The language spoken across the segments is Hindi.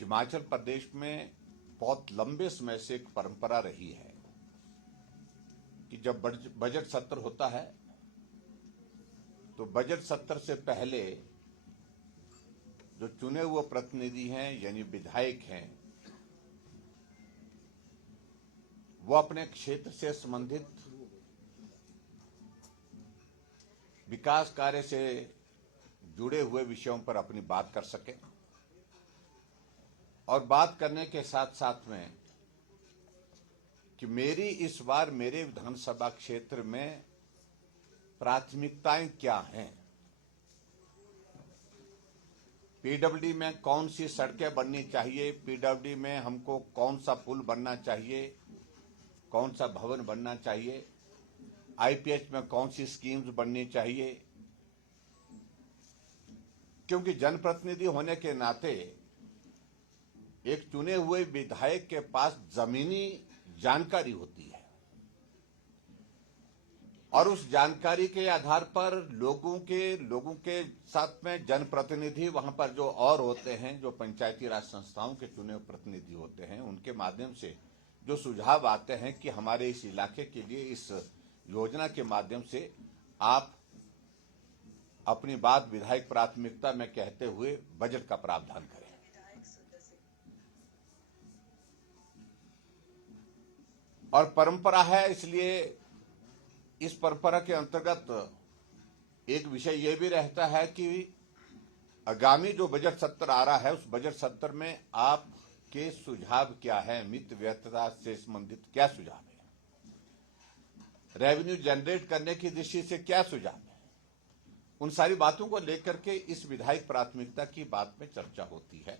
हिमाचल प्रदेश में बहुत लंबे समय से एक परंपरा रही है कि जब बजट सत्र होता है तो बजट सत्र से पहले जो चुने हुए प्रतिनिधि हैं यानी विधायक हैं वो अपने क्षेत्र से संबंधित विकास कार्य से जुड़े हुए विषयों पर अपनी बात कर सकें और बात करने के साथ साथ में कि मेरी इस बार मेरे विधानसभा क्षेत्र में प्राथमिकताएं क्या हैं, पीडब्ल्यूडी में कौन सी सड़कें बननी चाहिए, पीडब्ल्यूडी में हमको कौन सा पुल बनना चाहिए, कौन सा भवन बनना चाहिए, आईपीएच में कौन सी स्कीम्स बननी चाहिए। क्योंकि जनप्रतिनिधि होने के नाते एक चुने हुए विधायक के पास जमीनी जानकारी होती है और उस जानकारी के आधार पर लोगों के साथ में जनप्रतिनिधि वहां पर जो और होते हैं, जो पंचायती राज संस्थाओं के चुने हुए प्रतिनिधि होते हैं, उनके माध्यम से जो सुझाव आते हैं कि हमारे इस इलाके के लिए इस योजना के माध्यम से आप अपनी बात विधायक प्राथमिकता में कहते हुए बजट का प्रावधान करें। और परंपरा है, इसलिए इस परंपरा के अंतर्गत एक विषय यह भी रहता है कि आगामी जो बजट सत्र आ रहा है उस बजट सत्र में आपके सुझाव क्या है, मित व्ययिता से संबंधित क्या सुझाव है, रेवेन्यू जनरेट करने की दृष्टि से क्या सुझाव है, उन सारी बातों को लेकर के इस विधायक प्राथमिकता की बात में चर्चा होती है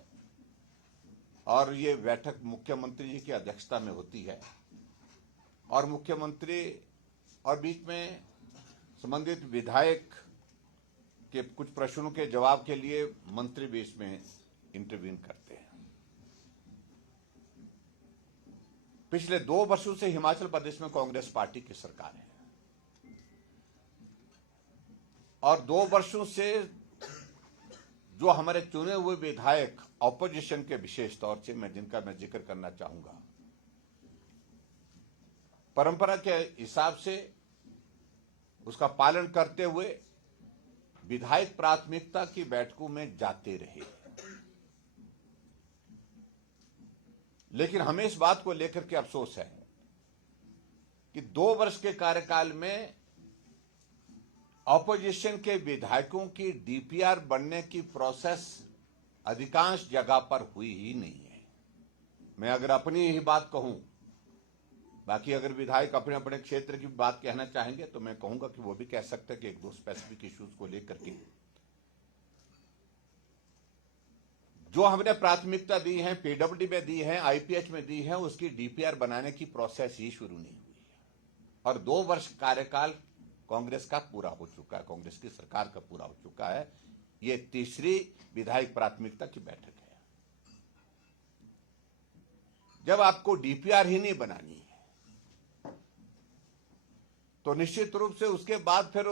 और ये बैठक मुख्यमंत्री जी की अध्यक्षता में होती है और मुख्यमंत्री और बीच में संबंधित विधायक के कुछ प्रश्नों के जवाब के लिए मंत्री भी इसमें इंटरवीन करते हैं। पिछले 2 वर्षों से हिमाचल प्रदेश में कांग्रेस पार्टी की सरकार है और 2 वर्षों से जो हमारे चुने हुए विधायक ऑपोजिशन के विशेष तौर से जिनका मैं जिक्र करना चाहूंगा, परंपरा के हिसाब से उसका पालन करते हुए विधायक प्राथमिकता की बैठकों में जाते रहे। लेकिन हमें इस बात को लेकर के अफसोस है कि 2 वर्ष के कार्यकाल में ऑपोजिशन के विधायकों की डीपीआर बनने की प्रोसेस अधिकांश जगह पर हुई ही नहीं है। मैं अगर अपनी ही बात कहूं, बाकी अगर विधायक अपने अपने क्षेत्र की बात कहना चाहेंगे तो मैं कहूंगा कि वो भी कह सकते हैं कि 1-2 स्पेसिफिक इश्यूज को लेकर के जो हमने प्राथमिकता दी है, पीडब्ल्यूडी में दी है, आईपीएच में दी है, उसकी डीपीआर बनाने की प्रोसेस ही शुरू नहीं हुई है और 2 वर्ष कार्यकाल कांग्रेस का पूरा हो चुका है, कांग्रेस की सरकार का पूरा हो चुका है। ये तीसरी विधायक प्राथमिकता की बैठक है। जब आपको डीपीआर ही नहीं बनानी है तो निश्चित रूप से उसके बाद फिर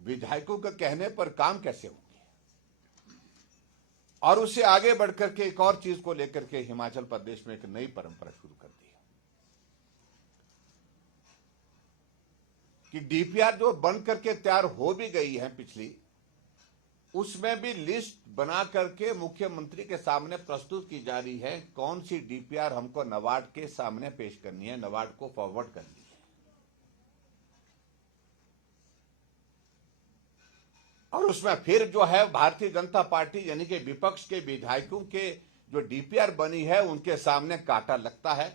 विधायकों के कहने पर काम कैसे होंगे। और उससे आगे बढ़कर के एक और चीज को लेकर के हिमाचल प्रदेश में एक नई परंपरा शुरू कर दी कि डीपीआर जो बन करके तैयार हो भी गई है पिछली, उसमें भी लिस्ट बना करके मुख्यमंत्री के सामने प्रस्तुत की जा रही है कौन सी डीपीआर हमको नाबार्ड के सामने पेश करनी है, नाबार्ड को फॉरवर्ड करनी है। और उसमें फिर जो है भारतीय जनता पार्टी यानी कि विपक्ष के विधायकों के जो डीपीआर बनी है उनके सामने कांटा लगता है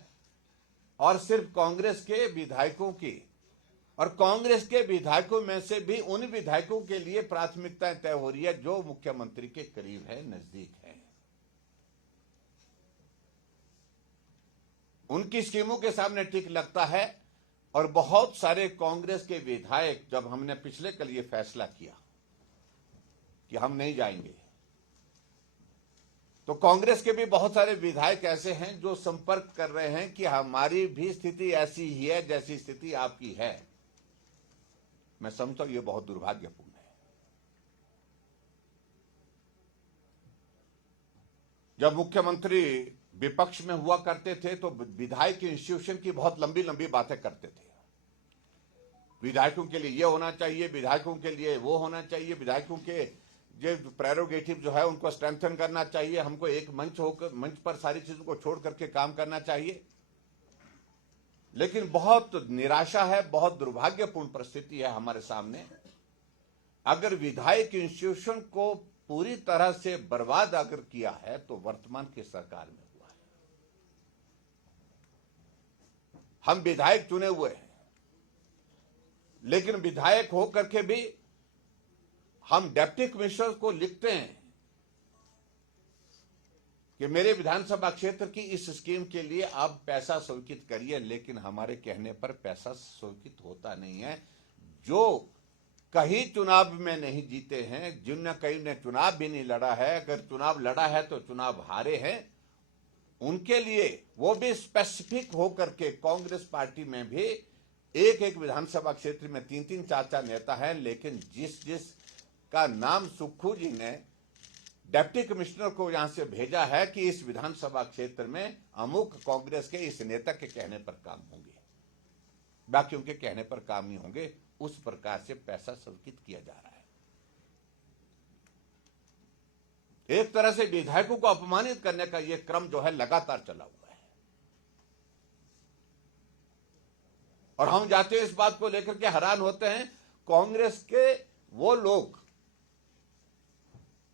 और सिर्फ कांग्रेस के विधायकों की और कांग्रेस के विधायकों में से भी उन विधायकों के लिए प्राथमिकताएं तय हो रही है जो मुख्यमंत्री के करीब है, नजदीक है। उनकी स्कीमों के सामने टिक लगता है और बहुत सारे कांग्रेस के विधायक, जब हमने पिछले कल ये फैसला किया कि हम नहीं जाएंगे, तो कांग्रेस के भी बहुत सारे विधायक ऐसे हैं जो संपर्क कर रहे हैं कि हमारी भी स्थिति ऐसी ही है जैसी स्थिति आपकी है। मैं समझता हूं ये बहुत दुर्भाग्यपूर्ण है। जब मुख्यमंत्री विपक्ष में हुआ करते थे तो विधायक इंस्टीट्यूशन की बहुत लंबी लंबी बातें करते थे। विधायकों के लिए ये होना चाहिए, विधायकों के लिए वो होना चाहिए, विधायकों के जो प्रेरोगेटिव जो है उनको स्ट्रेंथन करना चाहिए, हमको एक मंच पर सारी चीजों को छोड़ करके काम करना चाहिए। लेकिन बहुत निराशा है, बहुत दुर्भाग्यपूर्ण परिस्थिति है हमारे सामने। अगर विधायक इंस्टीट्यूशन को पूरी तरह से बर्बाद अगर किया है तो वर्तमान की सरकार में हुआ है। हम विधायक चुने हुए हैं, लेकिन विधायक होकर के भी हम डिप्टी कमिश्नर को लिखते हैं कि मेरे विधानसभा क्षेत्र की इस स्कीम के लिए आप पैसा स्वीकृत करिए, लेकिन हमारे कहने पर पैसा स्वीकृत होता नहीं है। जो कहीं चुनाव में नहीं जीते हैं, जिनने कहीं ने चुनाव भी नहीं लड़ा है, अगर चुनाव लड़ा है तो चुनाव हारे हैं, उनके लिए वो भी स्पेसिफिक होकर के कांग्रेस पार्टी में भी एक एक विधानसभा क्षेत्र में 3-3 4-4 नेता हैं, लेकिन जिस का नाम सुक्खू जी ने डिप्टी कमिश्नर को यहां से भेजा है कि इस विधानसभा क्षेत्र में अमुक कांग्रेस के इस नेता के कहने पर काम होंगे, बाकी उनके कहने पर काम नहीं होंगे, उस प्रकार से पैसा स्वीकृत किया जा रहा है। एक तरह से विधायकों को अपमानित करने का यह क्रम जो है लगातार चला हुआ है। और हम जाते इस बात को लेकर के हैरान होते हैं, कांग्रेस के वो लोग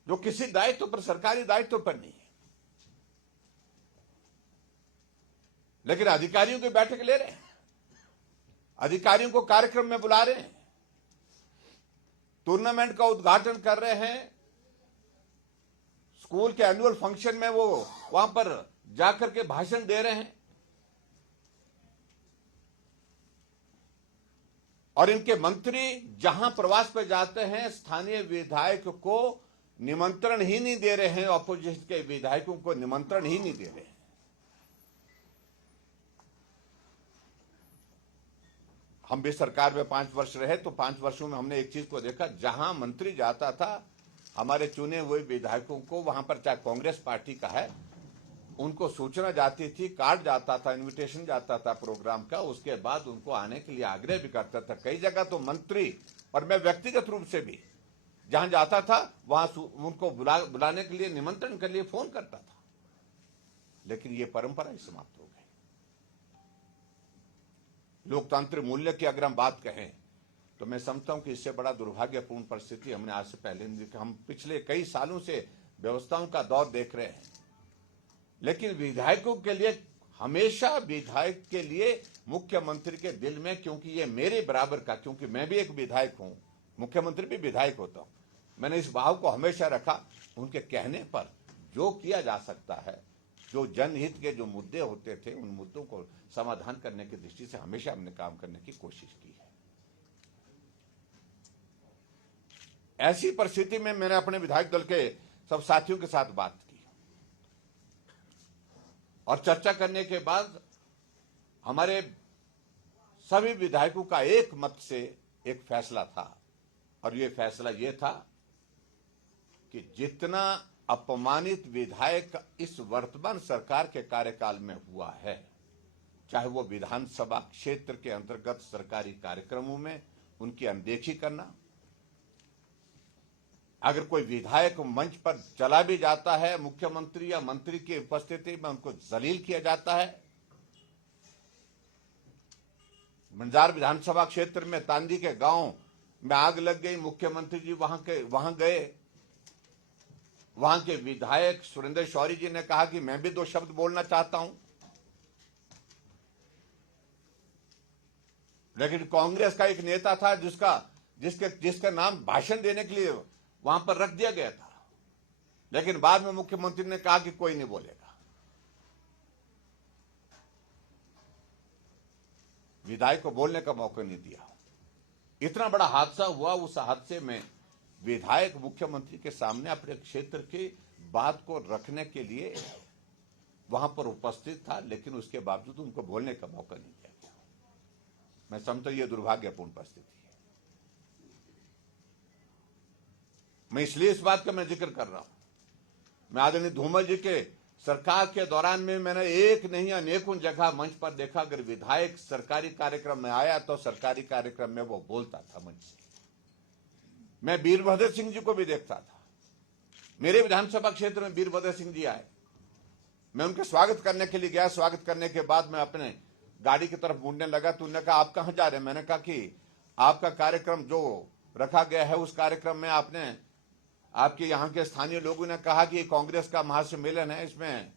जो किसी दायित्व पर, सरकारी दायित्व पर नहीं है, लेकिन अधिकारियों की बैठक ले रहे हैं, अधिकारियों को कार्यक्रम में बुला रहे हैं, टूर्नामेंट का उद्घाटन कर रहे हैं, स्कूल के एनुअल फंक्शन में वो वहां पर जाकर के भाषण दे रहे हैं। और इनके मंत्री जहां प्रवास पर जाते हैं, स्थानीय विधायक को निमंत्रण ही नहीं दे रहे हैं, ऑपोजिशन के विधायकों को निमंत्रण ही नहीं दे रहे हैं। हम भी सरकार में 5 वर्ष रहे तो 5 वर्षों में हमने एक चीज को देखा, जहां मंत्री जाता था हमारे चुने हुए विधायकों को, वहां पर चाहे कांग्रेस पार्टी का है, उनको सूचना जाती थी, कार्ड जाता था, इनविटेशन जाता था प्रोग्राम का, उसके बाद उनको आने के लिए आग्रह भी करता था। कई जगह तो मंत्री और मैं व्यक्तिगत रूप से भी जहां जाता था वहां उनको बुलाने के लिए, निमंत्रण के लिए फोन करता था, लेकिन ये परंपरा ही समाप्त हो गई। लोकतांत्रिक मूल्य की अगर हम बात कहें तो मैं समझता हूं कि इससे बड़ा दुर्भाग्यपूर्ण परिस्थिति हमने आज से पहले नहीं देखा। हम पिछले कई सालों से व्यवस्थाओं का दौर देख रहे हैं, लेकिन विधायकों के लिए हमेशा, विधायक के लिए मुख्यमंत्री के दिल में, क्योंकि ये मेरे बराबर का, क्योंकि मैं भी एक विधायक हूं, मुख्यमंत्री भी विधायक होता हूं, मैंने इस भाव को हमेशा रखा। उनके कहने पर जो किया जा सकता है, जो जनहित के जो मुद्दे होते थे, उन मुद्दों को समाधान करने की दृष्टि से हमेशा हमने काम करने की कोशिश की है। ऐसी परिस्थिति में मैंने अपने विधायक दल के सब साथियों के साथ बात की और चर्चा करने के बाद हमारे सभी विधायकों का एक मत से एक फैसला था, और ये फैसला ये था कि जितना अपमानित विधायक इस वर्तमान सरकार के कार्यकाल में हुआ है, चाहे वो विधानसभा क्षेत्र के अंतर्गत सरकारी कार्यक्रमों में उनकी अनदेखी करना, अगर कोई विधायक मंच पर चला भी जाता है, मुख्यमंत्री या मंत्री की उपस्थिति में उनको जलील किया जाता है। मंजार विधानसभा क्षेत्र में तांदी के गांव में आग लग गई, मुख्यमंत्री जी वहां गए, वहां के विधायक सुरेंद्र शौरी जी ने कहा कि मैं भी 2 शब्द बोलना चाहता हूं, लेकिन कांग्रेस का एक नेता था जिसका नाम भाषण देने के लिए वहां पर रख दिया गया था, लेकिन बाद में मुख्यमंत्री ने कहा कि कोई नहीं बोलेगा। विधायक को बोलने का मौका नहीं दिया। इतना बड़ा हादसा हुआ, उस हादसे में विधायक मुख्यमंत्री के सामने अपने क्षेत्र की बात को रखने के लिए वहां पर उपस्थित था, लेकिन उसके बावजूद उनको बोलने का मौका नहीं दिया गया। मैं समझता हूं यह दुर्भाग्यपूर्ण परिस्थिति है। मैं इसलिए इस बात का मैं जिक्र कर रहा हूं। मैं आदरणीय धूमल जी के सरकार के दौरान में मैंने एक नहीं अनेकों जगह मंच पर देखा, अगर विधायक सरकारी कार्यक्रम में आया तो सरकारी कार्यक्रम में वो बोलता था मंच से। मैं वीरभद्र सिंह जी को भी देखता था। मेरे विधानसभा क्षेत्र में वीरभद्र सिंह जी आए, मैं उनके स्वागत करने के लिए गया। स्वागत करने के बाद मैं अपने गाड़ी की तरफ मुड़ने लगा तो उन्होंने कहा आप कहां जा रहे हैं? मैंने कहा कि आपका कार्यक्रम जो रखा गया है उस कार्यक्रम में आपने आपके यहाँ के स्थानीय लोगों ने कहा कि कांग्रेस का महासम्मेलन है, इसमें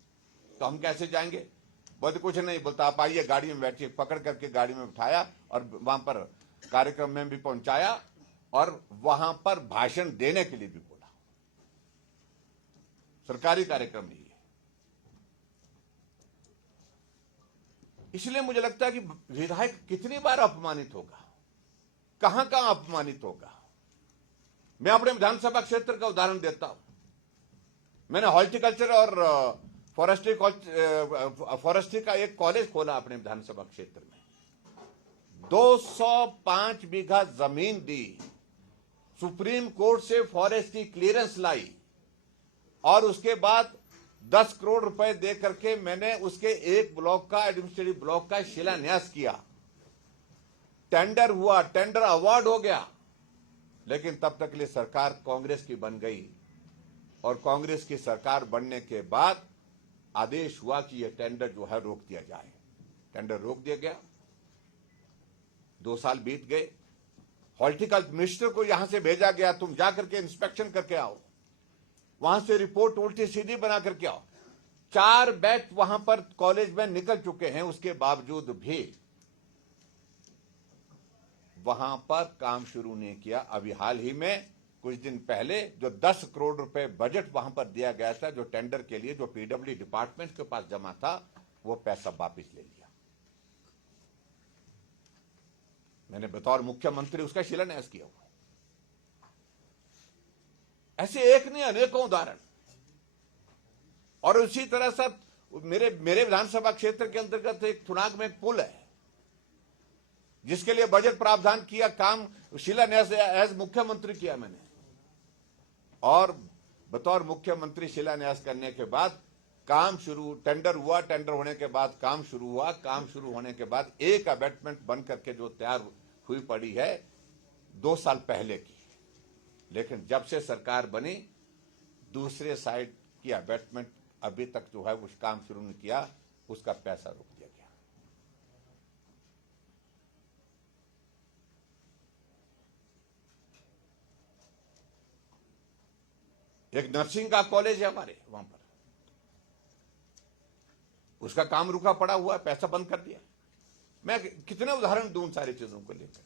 तो हम कैसे जाएंगे? बोलते कुछ नहीं, बोलता आप आइए गाड़ी में बैठिए। पकड़ करके गाड़ी में बिठाया और वहां पर कार्यक्रम में भी पहुंचाया और वहां पर भाषण देने के लिए भी बोला। सरकारी कार्यक्रम नहीं है। इसलिए मुझे लगता है कि विधायक कितनी बार अपमानित होगा, कहां कहां अपमानित होगा। मैं अपने विधानसभा क्षेत्र का उदाहरण देता हूं। मैंने हॉर्टिकल्चर और फॉरेस्ट्री का एक कॉलेज खोला अपने विधानसभा क्षेत्र में। 205 बीघा जमीन दी, सुप्रीम कोर्ट से फॉरेस्ट की क्लियरेंस लाई और उसके बाद 10 करोड़ रुपए दे करके मैंने उसके एक ब्लॉक का, एडमिनिस्ट्रेटिव ब्लॉक का शिलान्यास किया। टेंडर हुआ, टेंडर अवार्ड हो गया, लेकिन तब तक के लिए सरकार कांग्रेस की बन गई और कांग्रेस की सरकार बनने के बाद आदेश हुआ कि यह टेंडर जो है रोक दिया जाए। टेंडर रोक दिया गया। 2 साल बीत गए। हॉर्टिकल्चर मिनिस्टर को यहां से भेजा गया, तुम जाकर के इंस्पेक्शन करके आओ, वहां से रिपोर्ट उल्टी सीधी बना करके आओ। 4 बैच वहां पर कॉलेज में निकल चुके हैं, उसके बावजूद भी वहां पर काम शुरू नहीं किया। अभी हाल ही में कुछ दिन पहले जो 10 करोड़ रुपए बजट वहां पर दिया गया था, जो टेंडर के लिए, जो पीडब्ल्यू डिपार्टमेंट के पास जमा था, वो पैसा वापस ले लिया। मैंने बतौर मुख्यमंत्री उसका शिलान्यास किया हुआ। ऐसे एक नहीं अनेकों उदाहरण। और उसी तरह से मेरे विधानसभा क्षेत्र के अंतर्गत एक थुनाग में एक पुल है जिसके लिए बजट प्रावधान किया, काम शिलान्यास एज मुख्यमंत्री किया मैंने। और बतौर मुख्यमंत्री शिलान्यास करने के बाद काम शुरू, टेंडर हुआ, टेंडर होने के बाद काम शुरू हुआ, काम शुरू होने के बाद एक अबैटमेंट बन करके जो तैयार हुई पड़ी है 2 साल पहले की। लेकिन जब से सरकार बनी, दूसरे साइड की अबैटमेंट अभी तक जो है उस काम शुरू नहीं किया, उसका पैसा रोक दिया गया। एक नर्सिंग का कॉलेज है हमारे वहां पर, उसका काम रुका पड़ा हुआ है, पैसा बंद कर दिया। मैं कितने उदाहरण दूं उन सारी चीजों को लेकर।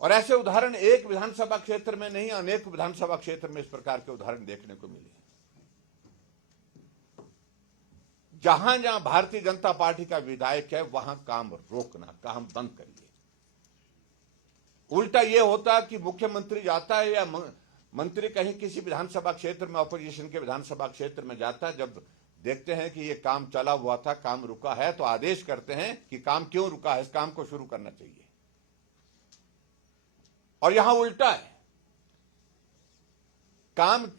और ऐसे उदाहरण एक विधानसभा क्षेत्र में नहीं, अनेक विधानसभा क्षेत्र में इस प्रकार के उदाहरण देखने को मिले। जहां जहां भारतीय जनता पार्टी का विधायक है वहां काम रोकना, काम बंद करिए। उल्टा यह होता कि मुख्यमंत्री जाता है या मंत्री कहीं किसी विधानसभा क्षेत्र में, ऑपोजिशन के विधानसभा क्षेत्र में जाता है, जब देखते हैं कि यह काम चला हुआ था, काम रुका है, तो आदेश करते हैं कि काम क्यों रुका है, इस काम को शुरू करना चाहिए। और यहां उल्टा है, काम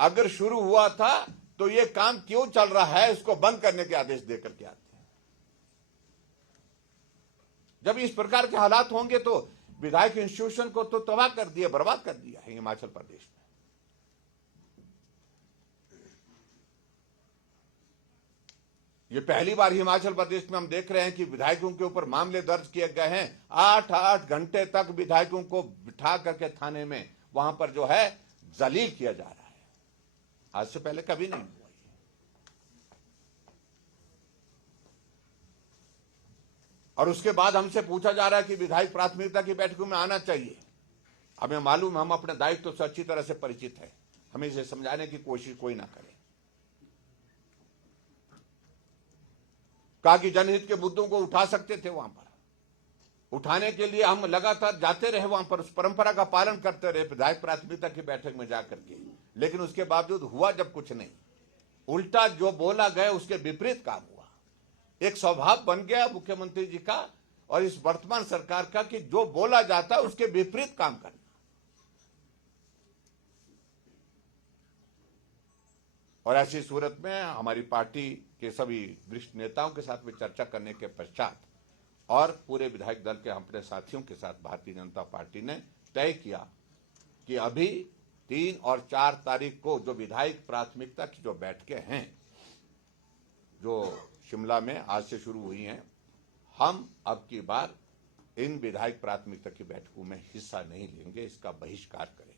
अगर शुरू हुआ था तो यह काम क्यों चल रहा है, इसको बंद करने के आदेश देकर के आते हैं। जब इस प्रकार के हालात होंगे तो विधायक इंस्टीट्यूशन को तो तबाह कर दिया, बर्बाद कर दिया है हिमाचल प्रदेश में। ये पहली बार हिमाचल प्रदेश में हम देख रहे हैं कि विधायकों के ऊपर मामले दर्ज किए गए हैं। 8-8 घंटे तक विधायकों को बिठा करके थाने में वहां पर जो है जलील किया जा रहा है। आज से पहले कभी नहीं हुआ। और उसके बाद हमसे पूछा जा रहा है कि विधायक प्राथमिकता की बैठकों में आना चाहिए। हमें मालूम, हम अपने दायित्व से अच्छी तरह से परिचित है, हमें इसे समझाने की कोशिश कोई ना करे। कहा कि जनहित के मुद्दों को उठा सकते थे, वहां पर उठाने के लिए हम लगातार जाते रहे, वहां पर उस परंपरा का पालन करते रहे, विधायक प्राथमिकता की बैठक में जाकर के। लेकिन उसके बावजूद हुआ जब कुछ नहीं, उल्टा जो बोला गया उसके विपरीत काम हुआ। एक स्वभाव बन गया मुख्यमंत्री जी का और इस वर्तमान सरकार का कि जो बोला जाता है उसके विपरीत काम करना। और ऐसी सूरत में हमारी पार्टी के सभी वरिष्ठ नेताओं के साथ में चर्चा करने के पश्चात और पूरे विधायक दल के अपने साथियों के साथ भारतीय जनता पार्टी ने तय किया कि अभी 3 और 4 तारीख को जो विधायक प्राथमिकता की जो बैठकें हैं, जो शिमला में आज से शुरू हुई हैं, हम अब की बार इन विधायक प्राथमिकता की बैठकों में हिस्सा नहीं लेंगे, इसका बहिष्कार करेंगे।